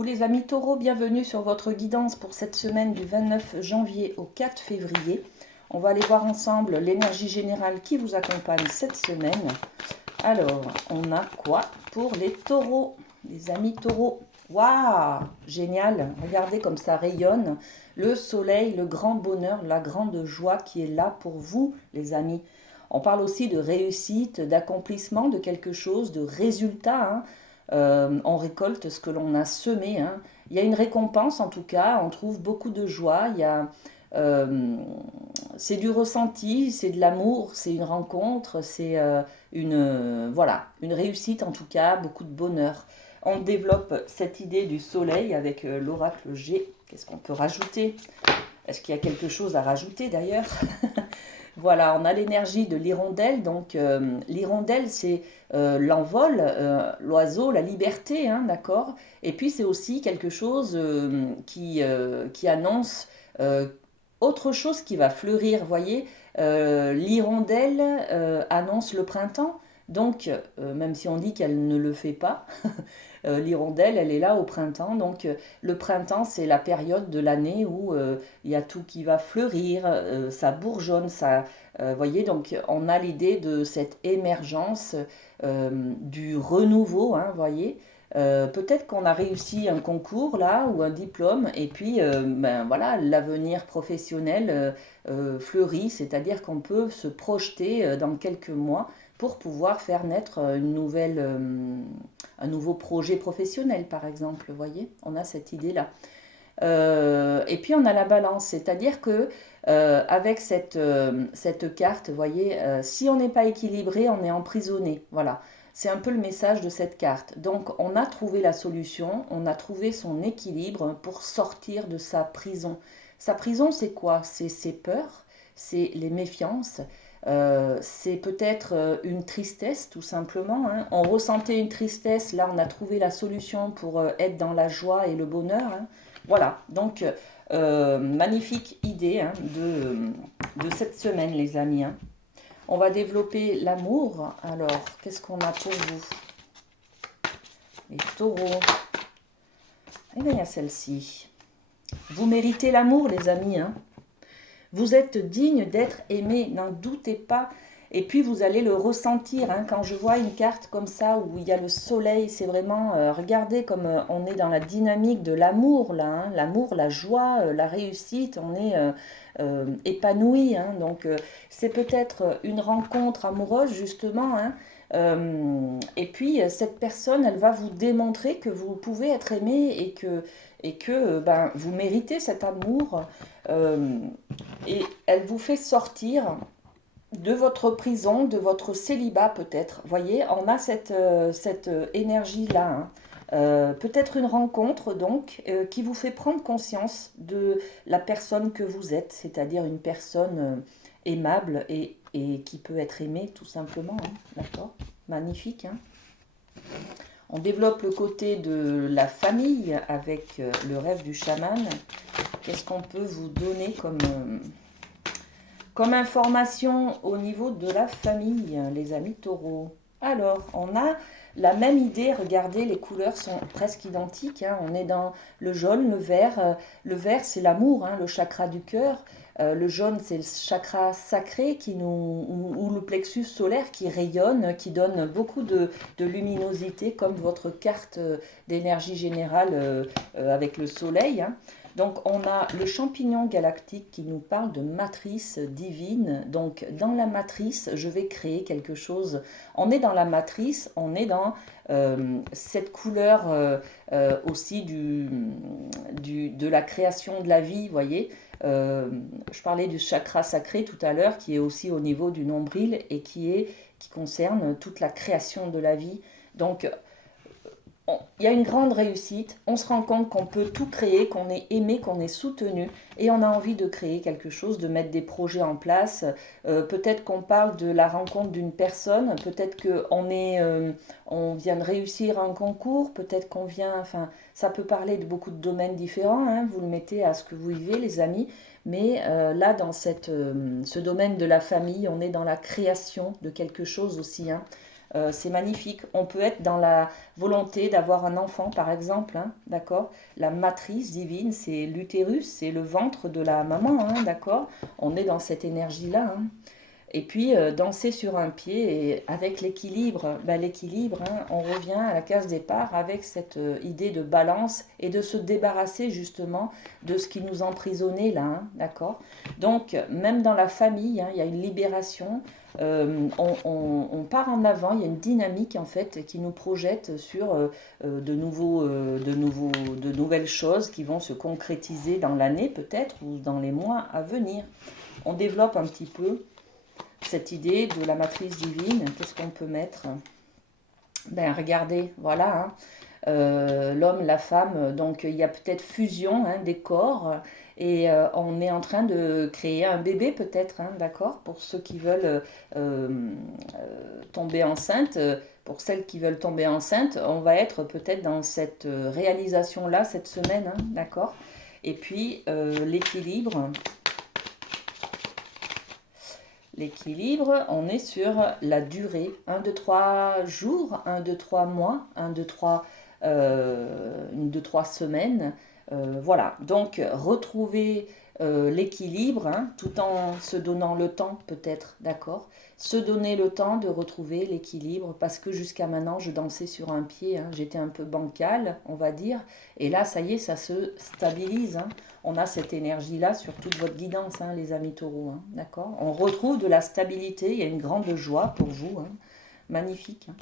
Coucou les amis taureaux, bienvenue sur votre guidance pour cette semaine du 29 janvier au 4 février. On va aller voir ensemble l'énergie générale qui vous accompagne cette semaine. Alors, on a quoi pour les taureaux, les amis taureaux? Waouh, génial, regardez comme ça rayonne. Le soleil, le grand bonheur, la grande joie qui est là pour vous les amis. On parle aussi de réussite, d'accomplissement de quelque chose, de résultat, hein. On récolte ce que l'on a semé, hein. Il y a une récompense en tout cas, on trouve beaucoup de joie. Euh, c'est du ressenti, c'est de l'amour, c'est une rencontre, c'est voilà, une réussite en tout cas, beaucoup de bonheur. On développe cette idée du soleil avec l'oracle G. Qu'est-ce qu'on peut rajouter? Est-ce qu'il y a quelque chose à rajouter d'ailleurs? Voilà, on a l'énergie de l'hirondelle. Donc, l'hirondelle, c'est l'envol, l'oiseau, la liberté, hein, d'accord? Et puis, c'est aussi quelque chose qui annonce euh, autre chose qui va fleurir, voyez. L'hirondelle annonce le printemps. Donc, même si on dit qu'elle ne le fait pas, l'hirondelle, elle est là au printemps. Donc, le printemps, c'est la période de l'année où il y a tout qui va fleurir, ça bourgeonne, ça, voyez, donc on a l'idée de cette émergence, du renouveau, hein, voyez. Peut-être qu'on a réussi un concours là ou un diplôme et puis ben voilà, l'avenir professionnel fleurit, c'est-à-dire qu'on peut se projeter dans quelques mois pour pouvoir faire naître un nouveau projet professionnel par exemple, vous voyez, on a cette idée-là. Et puis on a la balance, c'est-à-dire que avec cette carte, vous voyez, si on n'est pas équilibré, on est emprisonné. Voilà, c'est un peu le message de cette carte. Donc on a trouvé la solution, on a trouvé son équilibre pour sortir de sa prison. Sa prison, c'est quoi? C'est ses peurs, c'est les méfiances. C'est peut-être une tristesse tout simplement, hein. On ressentait une tristesse, là on a trouvé la solution pour être dans la joie et le bonheur, hein. Voilà, donc magnifique idée, hein, de cette semaine, les amis, hein. On va développer l'amour. Alors, qu'est-ce qu'on a pour vous, les taureaux? Eh bien, il y a celle-ci. Vous méritez l'amour, les amis, hein. Vous êtes digne d'être aimé, n'en doutez pas. Et puis vous allez le ressentir, hein, quand je vois une carte comme ça où il y a le soleil, c'est vraiment, regardez comme on est dans la dynamique de l'amour là, hein, l'amour, la joie, la réussite, on est épanoui, hein. Donc c'est peut-être une rencontre amoureuse justement, hein. Et puis cette personne, elle va vous démontrer que vous pouvez être aimé et que ben, vous méritez cet amour. euh, et elle vous fait sortir de votre prison, de votre célibat peut-être. Voyez, on a cette énergie-là, hein. Peut-être une rencontre donc qui vous fait prendre conscience de la personne que vous êtes, c'est-à-dire une personne aimable et qui peut être aimée tout simplement, hein. D'accord? Magnifique, hein. On développe le côté de la famille avec le rêve du chaman. Qu'est-ce qu'on peut vous donner comme information au niveau de la famille, les amis taureaux? Alors, on a la même idée, regardez, les couleurs sont presque identiques, hein. On est dans le jaune, le vert. Le vert, c'est l'amour, hein, le chakra du cœur. Le jaune, c'est le chakra sacré ou le plexus solaire qui rayonne, qui donne beaucoup de luminosité, comme votre carte d'énergie générale avec le soleil, hein. Donc on a le champignon galactique qui nous parle de matrice divine. Donc dans la matrice, je vais créer quelque chose. On est dans la matrice, on est dans cette couleur aussi de la création de la vie, vous voyez. Je parlais du chakra sacré tout à l'heure, qui est aussi au niveau du nombril et qui concerne toute la création de la vie. Donc il y a une grande réussite, on se rend compte qu'on peut tout créer, qu'on est aimé, qu'on est soutenu et on a envie de créer quelque chose, de mettre des projets en place. Peut-être qu'on parle de la rencontre d'une personne, peut-être on vient de réussir un concours, peut-être qu'on vient, enfin ça peut parler de beaucoup de domaines différents, hein, vous le mettez à ce que vous vivez les amis, mais là dans ce domaine de la famille, on est dans la création de quelque chose aussi, hein. c'est magnifique. On peut être dans la volonté d'avoir un enfant, par exemple, hein, d'accord? La matrice divine, c'est l'utérus, c'est le ventre de la maman, hein, d'accord? On est dans cette énergie-là, hein. Et puis danser sur un pied et avec l'équilibre, ben, l'équilibre, hein, on revient à la case départ avec cette idée de balance et de se débarrasser justement de ce qui nous emprisonnait là, hein, d'accord? Donc même dans la famille, hein, il y a une libération, on part en avant, il y a une dynamique en fait qui nous projette sur de nouvelles choses qui vont se concrétiser dans l'année peut-être ou dans les mois à venir. On développe un petit peu cette idée de la matrice divine. Qu'est-ce qu'on peut mettre? Ben regardez, voilà, hein, l'homme, la femme, donc il y a peut-être fusion, hein, des corps et on est en train de créer un bébé peut-être, hein, d'accord? Pour ceux qui veulent tomber enceinte, pour celles qui veulent tomber enceinte, on va être peut-être dans cette réalisation-là cette semaine, hein, d'accord? Et puis l'équilibre. L'équilibre, on est sur la durée, 1, 2, 3 jours, 1, 2, 3 mois, 1, 2, 3, 2, 3 semaines. Voilà, donc retrouver l'équilibre, hein, tout en se donnant le temps peut-être, d'accord? Se donner le temps de retrouver l'équilibre parce que jusqu'à maintenant je dansais sur un pied, hein, j'étais un peu bancale, on va dire, et là ça y est, ça se stabilise, hein. On a cette énergie-là sur toute votre guidance, hein, les amis taureaux, hein, d'accord? On retrouve de la stabilité, il y a une grande joie pour vous, hein, magnifique, hein.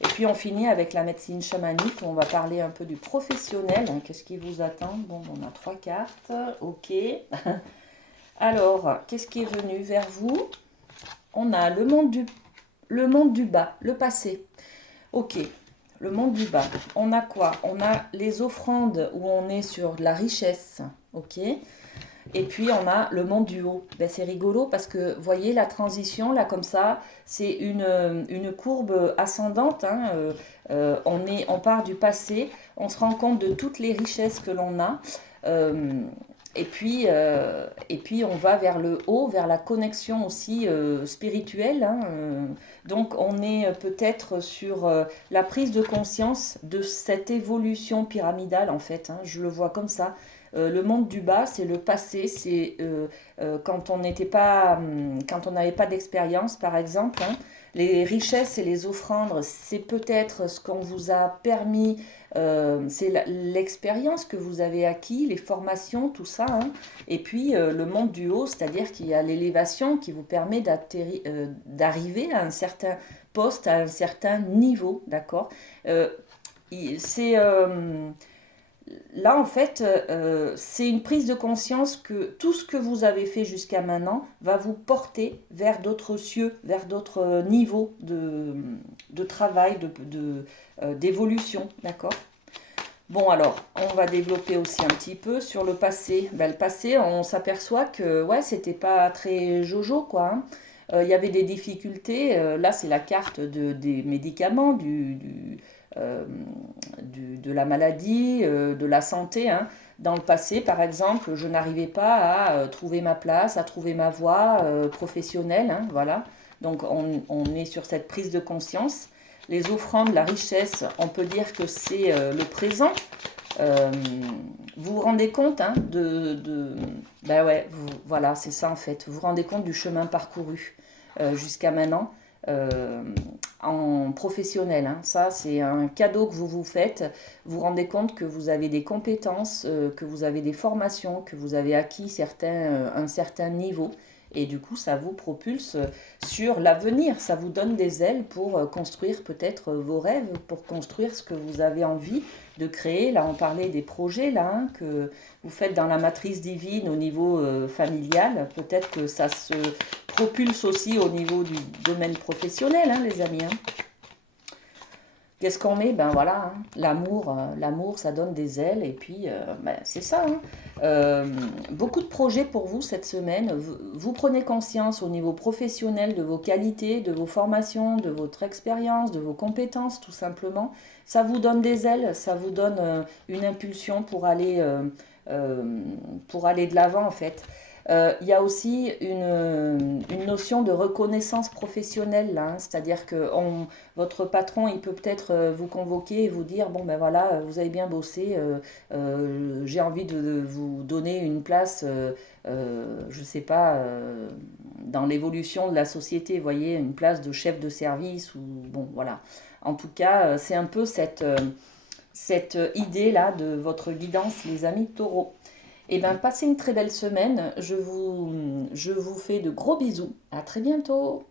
Et puis on finit avec la médecine chamanique, on va parler un peu du professionnel, hein. Qu'est-ce qui vous attend? Bon, on a 3 cartes, ok. Alors, qu'est-ce qui est venu vers vous? On a le monde du bas, le passé. Ok, le monde du bas. On a quoi? On a les offrandes où on est sur de la richesse, ok? Et puis on a le monde du haut. Ben, c'est rigolo parce que, vous voyez, la transition, là, comme ça, c'est une courbe ascendante, hein. On part du passé, on se rend compte de toutes les richesses que l'on a. Euh, et puis on va vers le haut, vers la connexion aussi spirituelle, hein. Donc on est peut-être sur la prise de conscience de cette évolution pyramidale en fait, hein. Je le vois comme ça. Le monde du bas, c'est le passé, c'est quand on n'était pas, quand on n'avait pas d'expérience, par exemple, hein. Les richesses et les offrandes, c'est peut-être ce qu'on vous a permis, c'est l'expérience que vous avez acquis, les formations, tout ça, hein. Et puis le monde du haut, c'est-à-dire qu'il y a l'élévation qui vous permet d'arriver à un certain poste, à un certain niveau, d'accord? Euh, c'est Là, en fait, c'est une prise de conscience que tout ce que vous avez fait jusqu'à maintenant va vous porter vers d'autres cieux, vers d'autres niveaux de travail, d'évolution, d'accord? Bon, alors, on va développer aussi un petit peu sur le passé. Ben, le passé, on s'aperçoit que, ouais, c'était pas très jojo, quoi, hein. Il y avait des difficultés. Là, c'est la carte des médicaments, euh, de la maladie, de la santé, hein. Dans le passé, par exemple, je n'arrivais pas à trouver ma place, à trouver ma voie professionnelle, hein, voilà. Donc, on est sur cette prise de conscience. Les offrandes, la richesse, on peut dire que c'est le présent. Euh, vous vous rendez compte, hein, ben ouais, voilà, c'est ça en fait. Vous vous rendez compte du chemin parcouru jusqu'à maintenant euh, en professionnel, hein. Ça, c'est un cadeau que vous vous faites. Vous vous rendez compte que vous avez des compétences, que vous avez des formations, que vous avez acquis un certain niveau. Et du coup, ça vous propulse sur l'avenir. Ça vous donne des ailes pour construire peut-être vos rêves, pour construire ce que vous avez envie de créer. Là, on parlait des projets là, hein, que vous faites dans la matrice divine au niveau familial. Peut-être que ça se propulse aussi au niveau du domaine professionnel, hein, les amis, hein. Qu'est-ce qu'on met? Ben voilà, hein, l'amour, ça donne des ailes et puis ben, c'est ça, hein. Beaucoup de projets pour vous cette semaine. Vous prenez conscience au niveau professionnel de vos qualités, de vos formations, de votre expérience, de vos compétences, tout simplement. Ça vous donne des ailes, ça vous donne une impulsion euh, pour aller de l'avant en fait. Il y a aussi une notion de reconnaissance professionnelle, là, hein. C'est-à-dire que votre patron, il peut peut-être vous convoquer et vous dire, bon ben voilà, vous avez bien bossé, j'ai envie de vous donner une place, je ne sais pas, dans l'évolution de la société, vous voyez, une place de chef de service, ou bon voilà. En tout cas, c'est un peu cette idée-là de votre guidance, les amis taureaux. Eh bien, passez une très belle semaine. Je vous fais de gros bisous. À très bientôt.